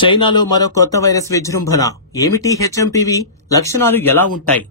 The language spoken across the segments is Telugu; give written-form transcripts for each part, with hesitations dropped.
చైనాలో మరో కొత్త వైరస్ విజృంభణ. ఏమిటి హెచ్ఎంపీవీ? లక్షణాలు ఎలా ఉంటాయి?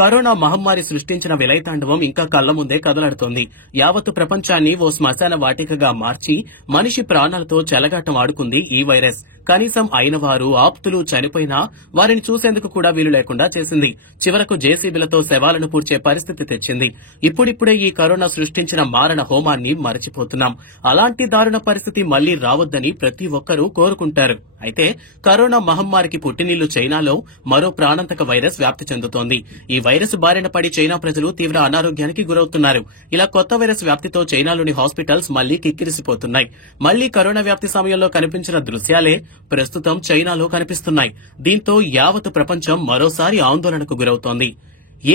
కరోనా మహమ్మారి సృష్టించిన విలయతాండవం ఇంకా కళ్ల ముందే కదలాడుతోంది. యావత్తు ప్రపంచాన్ని ఓ శ్మశాన వాటికగా మార్చి మనిషి ప్రాణాలతో చెలగాటం ఆడుకుంది ఈ వైరస్. కనీసం అయిన వారు, ఆప్తులు చనిపోయినా వారిని చూసేందుకు కూడా వీలు లేకుండా చేసింది. చివరకు జేసీబీలతో శవాలను పూడ్చే పరిస్థితి తెచ్చింది. ఇప్పుడిప్పుడే ఈ కరోనా సృష్టించిన మారణ హోమాన్ని మరచిపోతున్నాం. అలాంటి దారుణ పరిస్థితి మళ్లీ రావద్దని ప్రతి ఒక్కరూ కోరుకుంటారు. అయితే కరోనా మహమ్మారికి పుట్టినిల్లు చైనాలో మరో ప్రాణాంతక వైరస్ వ్యాప్తి చెందుతోంది. ఈ వైరస్ బారిన పడి చైనా ప్రజలు తీవ్ర అనారోగ్యానికి గురవుతున్నారు. ఇలా కొత్త వైరస్ వ్యాప్తితో చైనాలోని హాస్పిటల్స్ మళ్లీ కిక్కిరిసిపోతున్నాయి. మళ్లీ కరోనా వ్యాప్తి సమయంలో కనిపించిన దృశ్యాలే ప్రస్తుతం చైనాలో కనిపిస్తున్నాయి. దీంతో యావత్ ప్రపంచం మరోసారి ఆందోళనకు గురవుతోంది.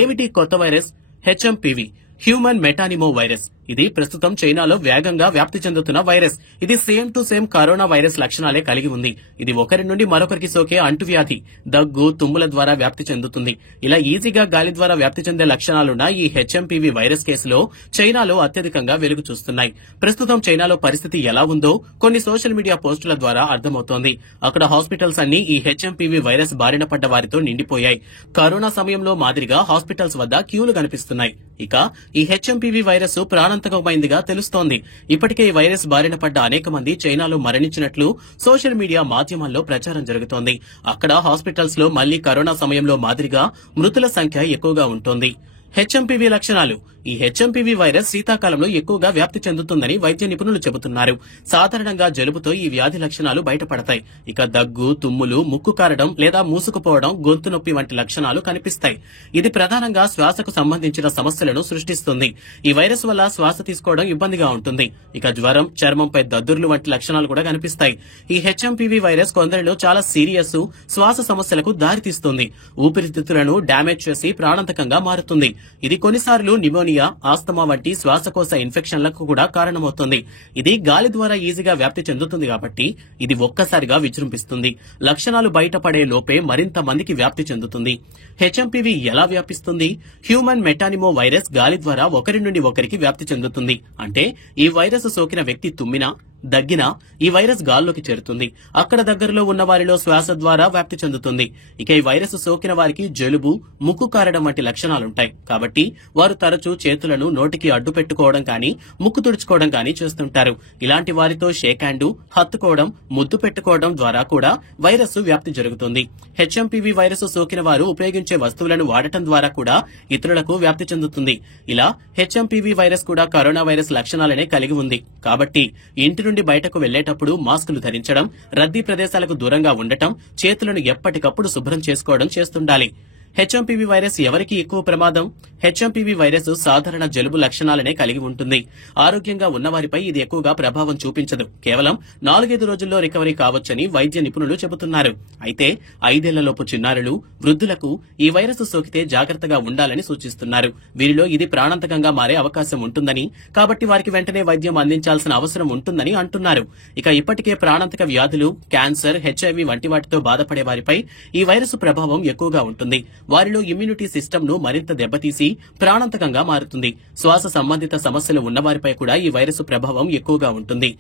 ఏమిటి కొత్త వైరస్? HMPV, human metapneumo virus. ఇది ప్రస్తుతం చైనాలో వేగంగా వ్యాప్తి చెందుతున్న వైరస్. ఇది same to same corona virus లక్షణాలే కలిగి ఉంది. ఇది ఒకరి నుండి మరొకరికి సోకే అంటువ్యాధి. దగ్గు, తుమ్ముల ద్వారా వ్యాప్తి చెందుతుంది. ఇలా ఈజీగా గాలి ద్వారా వ్యాప్తి చెందే లక్షణాలున్న ఈ హెచ్ఎంపీవీ వైరస్ కేసులో చైనాలో అత్యధికంగా వెలుగు చూస్తున్నాయి. ప్రస్తుతం చైనాలో పరిస్థితి ఎలా ఉందో కొన్ని సోషల్ మీడియా పోస్టుల ద్వారా అర్థమవుతోంది. అక్కడ హాస్పిటల్స్ అన్ని ఈ హెచ్ఎంపీవీ వైరస్ బారిన పడ్డ వారితో నిండిపోయాయి. కరోనా సమయంలో మాదిరిగా హాస్పిటల్స్ వద్ద క్యూలు కనిపిస్తున్నాయి. ఇక ఈ హెచ్ఎంపీవీ వైరస్ ప్రాణాంతకమైందిగా తెలుస్తోంది. ఇప్పటికే ఈ వైరస్ బారిన పడ్డ అనేక మంది చైనాలో మరణించినట్లు సోషల్ మీడియా మాధ్యమాల్లో ప్రచారం జరుగుతోంది. అక్కడ హాస్పిటల్స్ లో మళ్లీ కరోనా సమయంలో మాదిరిగా మృతుల సంఖ్య ఎక్కువగా ఉంటోంది. హెచ్ఎంపీవీ లక్షణాలు. ఈ హెచ్ఎంపీవీ వైరస్ శీతాకాలంలో ఎక్కువగా వ్యాప్తి చెందుతుందని వైద్య నిపుణులు చెబుతున్నారు. సాధారణంగా జలుబుతో ఈ వ్యాధి లక్షణాలు బయటపడతాయి. ఇక దగ్గు, తుమ్ములు, ముక్కు కారడం లేదా మూసుకుపోవడం, గొంతు నొప్పి వంటి లక్షణాలు కనిపిస్తాయి. ఇది ప్రధానంగా శ్వాసకు సంబంధించిన సమస్యలను సృష్టిస్తుంది. ఈ వైరస్ వల్ల శ్వాస తీసుకోవడం ఇబ్బందిగా ఉంటుంది. ఇక జ్వరం, చర్మంపై దద్దుర్లు వంటి లక్షణాలు కూడా కనిపిస్తాయి. ఈ హెచ్ఎంపీవీ వైరస్ కొందరిలో చాలా సీరియస్ శ్వాస సమస్యలకు దారితీస్తుంది. ఊపిరితిత్తులను డ్యామేజ్ చేసి ప్రాణాంతకంగా మారుతుంది. ఇది కొన్నిసార్లు నిమోనియా, ఆస్తమా వంటి శ్వాసకోశ ఇన్ఫెక్షన్లకు కూడా కారణమవుతుంది. ఇది గాలి ద్వారా ఈజీగా వ్యాప్తి చెందుతుంది కాబట్టి ఇది ఒక్కసారిగా విజృంభిస్తుంది. లక్షణాలు బయటపడే లోపే మరింత మందికి వ్యాప్తి చెందుతుంది. హెచ్ఎంపీవీ ఎలా వ్యాపిస్తుంది? హ్యూమన్ మెటానిమో వైరస్ గాలి ద్వారా ఒకరి నుండి ఒకరికి వ్యాప్తి చెందుతుంది. అంటే ఈ వైరస్ సోకిన వ్యక్తి తుమ్మినా, దగ్గినా ఈ వైరస్ గాల్లోకి చేరుతుంది. అక్కడ దగ్గరలో ఉన్న వారిలో శ్వాస ద్వారా వ్యాప్తి చెందుతుంది. ఇక ఈ వైరస్ సోకిన వారికి జలుబు, ముక్కు కారడం వంటి లక్షణాలుంటాయి. కాబట్టి వారు తరచూ చేతులను నోటికి అడ్డు పెట్టుకోవడం కానీ, ముక్కు తుడుచుకోవడం కానీ చేస్తుంటారు. ఇలాంటి వారితో షేక్ హ్యాండ్, హత్తుకోవడం, ముద్దు పెట్టుకోవడం ద్వారా కూడా వైరస్ వ్యాప్తి జరుగుతుంది. హెచ్ఎంపీవీ వైరస్ సోకిన వారు ఉపయోగించే వస్తువులను వాడటం ద్వారా కూడా ఇతరులకు వ్యాప్తి చెందుతుంది. ఇలా హెచ్ఎంపీవీ వైరస్ కూడా కరోనా వైరస్ లక్షణాలనే కలిగి ఉంది. కాబట్టి ఇంటి నుండి బయటకు వెళ్లేటప్పుడు మాస్కులు ధరించడం, రద్దీ ప్రదేశాలకు దూరంగా ఉండటం, చేతులను ఎప్పటికప్పుడు శుభ్రం చేసుకోవడం చేస్తుండాలి. హెచ్ఎంపీవీ వైరస్ ఎవరికి ఎక్కువ ప్రమాదం? హెచ్ఎంపీవీ వైరస్ సాధారణ జలుబు లక్షణాలనే కలిగి ఉంటుంది. ఆరోగ్యంగా ఉన్నవారిపై ఇది ఎక్కువగా ప్రభావం చూపించదు. కేవలం 4-5 రోజుల్లో రికవరీ కావచ్చని వైద్య నిపుణులు చెబుతున్నారు. అయితే 5 ఏళ్లలోపు చిన్నారులు, వృద్ధులకు ఈ వైరస్ సోకితే జాగ్రత్తగా ఉండాలని సూచిస్తున్నారు. వీరిలో ఇది ప్రాణాంతకంగా మారే అవకాశం ఉంటుందని, కాబట్టి వారికి వెంటనే వైద్యం అందించాల్సిన అవసరం ఉంటుందని అంటున్నారు. ఇక ఇప్పటికే ప్రాణాంతక వ్యాధులు, క్యాన్సర్, హెచ్ఐవీ వంటి వాటితో బాధపడే వారిపై ఈ వైరస్ ప్రభావం ఎక్కువగా ఉంటుంది. వారిలో ఇమ్యూనిటీ సిస్టమ్ ను మరింత దెబ్బతీసి ప్రాణాంతకంగా మారుతుంది. శ్వాస సంబంధిత సమస్యలు ఉన్నవారిపై కూడా ఈ వైరస్ ప్రభావం ఎక్కువగా ఉంటుంది.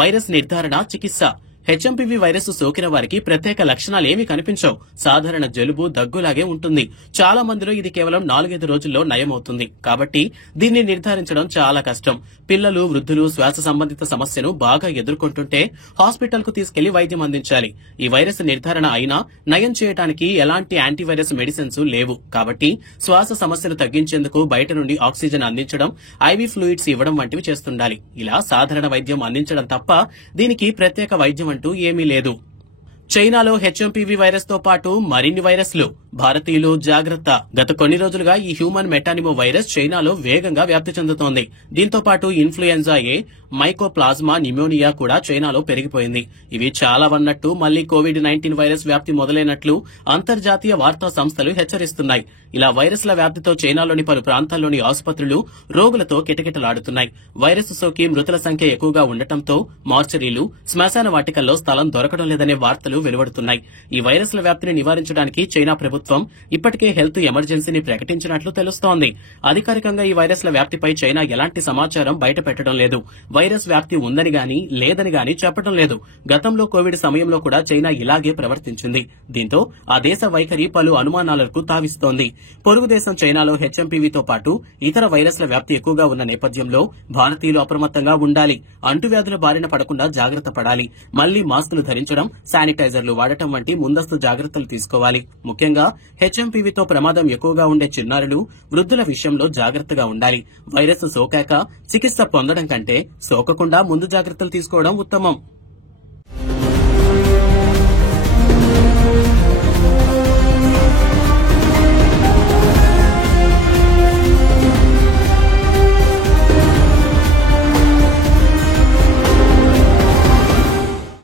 వైరస్ నిర్ధారణ, చికిత్స. హెచ్ఎంపీవీ వైరస్ సోకిన వారికి ప్రత్యేక లక్షణాలేమీ కనిపించవు. సాధారణ జలుబు, దగ్గులాగే ఉంటుంది. చాలా మందిలో ఇది కేవలం 4-5 రోజుల్లో నయమవుతుంది. కాబట్టి దీన్ని నిర్ధారించడం చాలా కష్టం. పిల్లలు, వృద్ధులు శ్వాస సంబంధిత సమస్యను బాగా ఎదుర్కొంటుంటే హాస్పిటల్ కు తీసుకెళ్లి వైద్యం అందించాలి. ఈ వైరస్ నిర్ధారణ అయినా నయం చేయడానికి ఎలాంటి యాంటీవైరస్ మెడిసిన్స్ లేవు. కాబట్టి శ్వాస సమస్యను తగ్గించేందుకు బయట నుండి ఆక్సిజన్ అందించడం, ఐవీ ఫ్లూయిడ్స్ ఇవ్వడం వంటివి చేస్తుండాలి. ఇలా సాధారణ వైద్యం అందించడం తప్ప దీనికి ప్రత్యేక వైద్యం అంటూ ఏమీ లేదు. చైనాలో హెచ్ఎంపీవీ వైరస్ తో పాటు మరిన్ని వైరస్లు. భారతీయులు జాగ్రత్త. గత కొన్ని రోజులుగా ఈ హ్యూమన్ మెటానిమో వైరస్ చైనాలో వేగంగా వ్యాప్తి చెందుతోంది. దీంతో పాటు ఇన్ఫ్లుయెన్జా ఏ, మైకోప్లాజ్మా న్యూమోనియా కూడా చైనాలో పెరిగిపోయింది. ఇవి చాలా వన్నట్టు మళ్లీ కోవిడ్-19 వైరస్ వ్యాప్తి మొదలైనట్లు అంతర్జాతీయ వార్తా సంస్థలు హెచ్చరిస్తున్నాయి. ఇలా వైరస్ల వ్యాప్తితో చైనాలోని పలు ప్రాంతాల్లోని ఆసుపత్రులు రోగులతో కిటకిటలాడుతున్నాయి. వైరస్ సోకి మృతుల సంఖ్య ఎక్కువగా ఉండటంతో మార్చరీలు, శ్మశాన వాటికల్లో స్థలం దొరకడం లేదనే వార్తలు వెలువడుతున్నాయి. ఈ వైరస్ల వ్యాప్తిని నివారించడానికి చైనా ప్రభుత్వం ప్రభుత్వం ఇప్పటికే హెల్త్ ఎమర్జెన్సీని ప్రకటించినట్లు తెలుస్తోంది. అధికారికంగా ఈ వైరస్ల వ్యాప్తిపై చైనా ఎలాంటి సమాచారం బయట పెట్టడం లేదు. వైరస్ వ్యాప్తి ఉందని గాని లేదని గాని చెప్పడం లేదు. గతంలో కోవిడ్ సమయంలో కూడా చైనా ఇలాగే ప్రవర్తించింది. దీంతో ఆ దేశ వైఖరి పలు అనుమానాలకు తావిస్తోంది. పొరుగు దేశం చైనాలో హెచ్ఎంపీవీతో పాటు ఇతర వైరస్ల వ్యాప్తి ఎక్కువగా ఉన్న నేపథ్యంలో భారతీయులు అప్రమత్తంగా ఉండాలి. అంటువ్యాధుల బారిన పడకుండా జాగ్రత్త పడాలి. మళ్లీ మాస్కులు ధరించడం, శానిటైజర్లు వాడటం వంటి ముందస్తు జాగ్రత్తలు తీసుకోవాలి. ముఖ్యంగా హెచ్ఎంపీవీతో ప్రమాదం ఎక్కువగా ఉండే చిన్నారులు, వృద్ధుల విషయంలో జాగ్రత్తగా ఉండాలి. వైరస్ సోకాక చికిత్స పొందడం కంటే సోకకుండా ముందు జాగ్రత్తలు తీసుకోవడం ఉత్తమం.